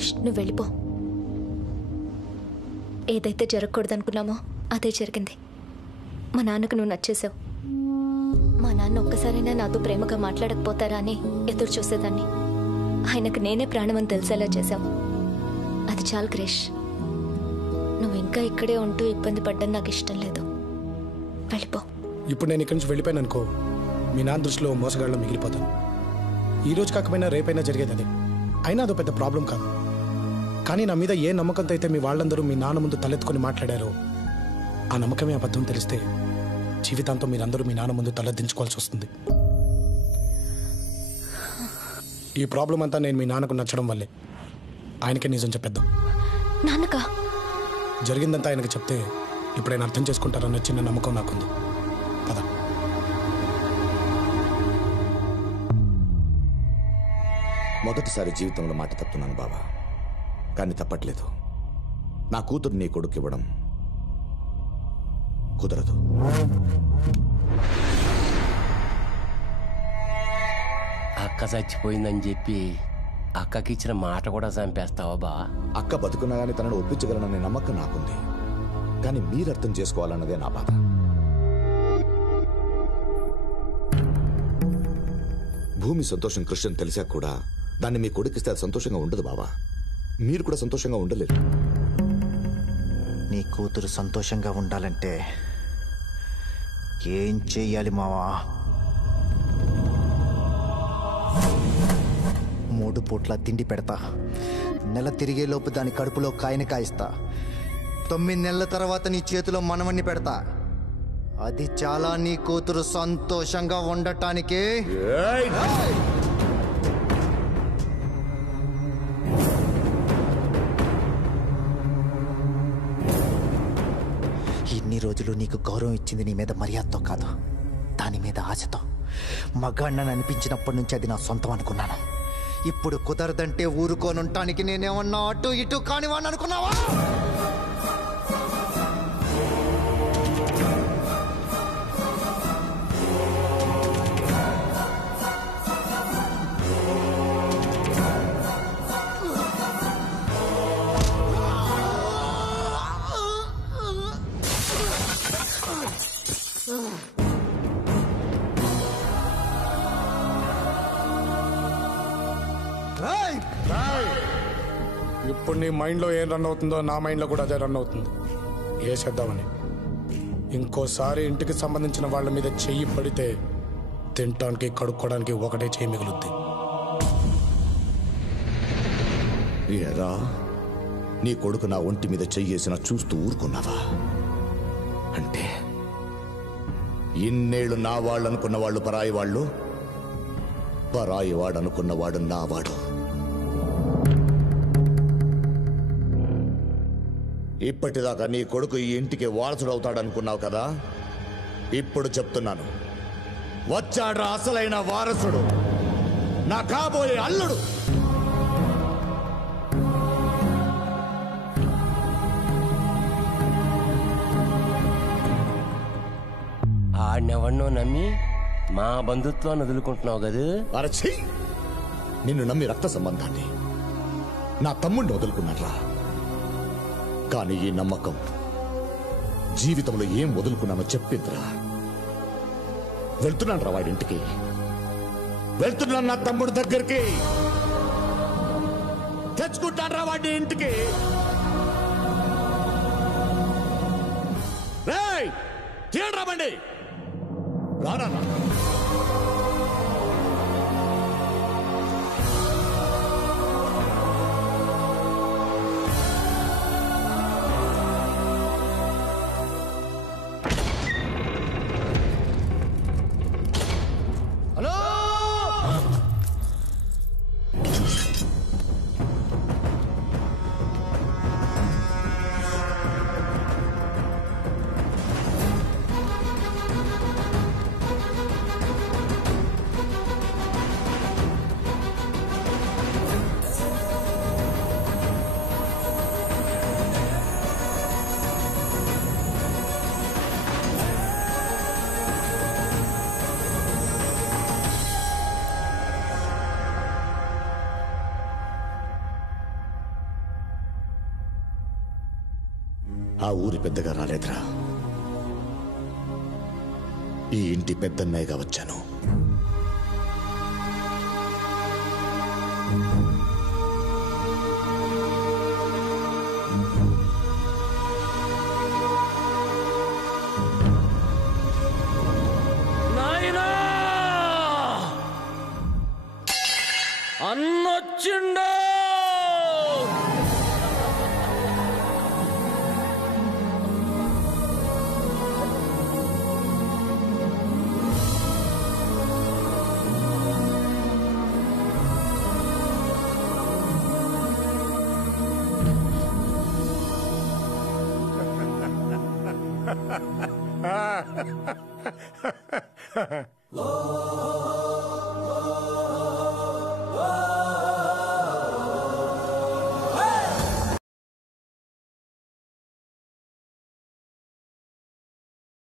క్రిష్ నువ్వు వెళ్ళిపో. ఏదైతే జరగకూడదనుకున్నామో అదే జరిగింది. మా నాన్నకు నువ్వు నచ్చేసావు. మా నాన్న ఒక్కసారైనా నాతో ప్రేమగా మాట్లాడకపోతారా అని ఎదురు చూసేదాన్ని. ఆయనకు నేనే ప్రాణమని తెలిసేలా చేశావు. అది చాలు క్రిష్. నువ్వు ఇంకా ఇక్కడే ఉంటూ ఇబ్బంది పడ్డం నాకు ఇష్టం లేదు. వెళ్ళిపో. ఇప్పుడు నేను ఇక్కడి నుంచి వెళ్ళిపోయాను అనుకో, మీ నాన్న దృష్టిలో మోసగాళ్ళు మిగిలిపోతాను. ఈ రోజు కాకపోయినా రేపైనా జరిగేది అదే. అయినా అదో పెద్ద ప్రాబ్లం కాదు. కానీ నా మీద ఏ నమ్మకంతో అయితే మీ వాళ్ళందరూ మీ నాన్న ముందు తలెత్తుకొని మాట్లాడారో ఆ నమ్మకమే అబద్ధం తెలిస్తే జీవితాంతం మీరందరూ మీ నాన్న ముందు తలెత్తించుకోవాల్సి వస్తుంది. ఈ ప్రాబ్లం అంతా నేను మీ నాన్నకు నచ్చడం వల్లే. ఆయనకే నిజం చెప్పేద్దాం. నాన్నకా? జరిగిందంతా ఆయనకు చెప్తే ఇప్పుడు ఆయన అర్థం చేసుకుంటారన్న చిన్న నమ్మకం నాకుంది. పద. మొదటిసారి జీవితంలో మాట తప్పుతున్నాను బాబా, కానీ తప్పట్లేదు. నా కూతురు నీ కొడుకు ఇవ్వడం కుదరదు. అక్క చచ్చిపోయిందని చెప్పి అక్కకి ఇచ్చిన మాట కూడా చంపేస్తావా బా? అక్క బతుకున్నా కానీ తనను ఒప్పించగలననే నమ్మకం నాకుంది. కానీ మీరు అర్థం చేసుకోవాలన్నదే నా బాధ. భూమి సంతోషం కృష్ణ తెలిసాక కూడా దాన్ని మీ కొడుకిస్తే అది సంతోషంగా ఉండదు బాబా. మీరు కూడా సంతోషంగా ఉండలేరు. నీ కూతురు సంతోషంగా ఉండాలంటే ఏం చెయ్యాలి మావా? 3 పూట్ల తిండి పెడతా. నెల తిరిగేలోపు దాని కడుపులో కాయని కాయిస్తా. 9 నెలల తర్వాత నీ చేతిలో మనవన్ని పెడతా. అది చాలా నీ కూతురు సంతోషంగా ఉండటానికి. ఇన్ని రోజులు నీకు గౌరవం ఇచ్చింది నీ మీద మర్యాదతో కాదు, దాని మీద ఆశతో. మగాడినని అనిపించినప్పటి నుంచి అది నా సొంతం అనుకున్నాను. ఇప్పుడు కుదరదంటే ఊరుకోనుంటానికి నేనేమన్నా అటు ఇటు కానివాడిని అనుకున్నావా? ఇప్పుడు నీ మైండ్లో ఏం రన్ అవుతుందో నా మైండ్లో కూడా అదే రన్ అవుతుంది. ఏ చేద్దామని. ఇంకోసారి ఇంటికి సంబంధించిన వాళ్ళ మీద చెయ్యి పడితే తినటానికి కడుక్కోవడానికి ఒకటే చెయ్యి మిగులుద్ది. ఏరా, నీ కొడుకు నా ఒంటి మీద చెయ్యేసిన చూస్తూ ఊరుకున్నావా? అంటే ఇన్నేళ్లు నా వాళ్ళు అనుకున్న వాళ్ళు పరాయి వాళ్ళు, పరాయి వాడు అనుకున్నవాడు నా వాడు. ఇప్పటిదాకా నీ కొడుకు ఈ ఇంటికి వారసుడు అవుతాడనుకున్నావు కదా? ఇప్పుడు చెప్తున్నాను, వచ్చాడ్రా అసలైన వారసుడు, నా కాబోయే అల్లుడు. ఆడినెవన్నో నమ్మి మా బంధుత్వాన్ని వదులుకుంటున్నావు కదా? అరచి, నిన్ను నమ్మి రక్త సంబంధాన్ని, నా తమ్ముడిని వదులుకున్నారా? కానీ ఈ నమ్మకం జీవితంలో ఏం వదులుకున్నానో చెప్పిందిరా. వెళ్తున్నాను రా వాడింటికి, వెళ్తున్నాను నా తమ్ముడి దగ్గరికి, తెచ్చుకుంటాను రా వాడి ఇంటికి. తీయండి బండి, రానా? ఆ ఊరి పెద్దగా రాలేదురా, ఈ ఇంటి పెద్దన్నయ్యగా వచ్చాను. అన్నొచ్చిండో.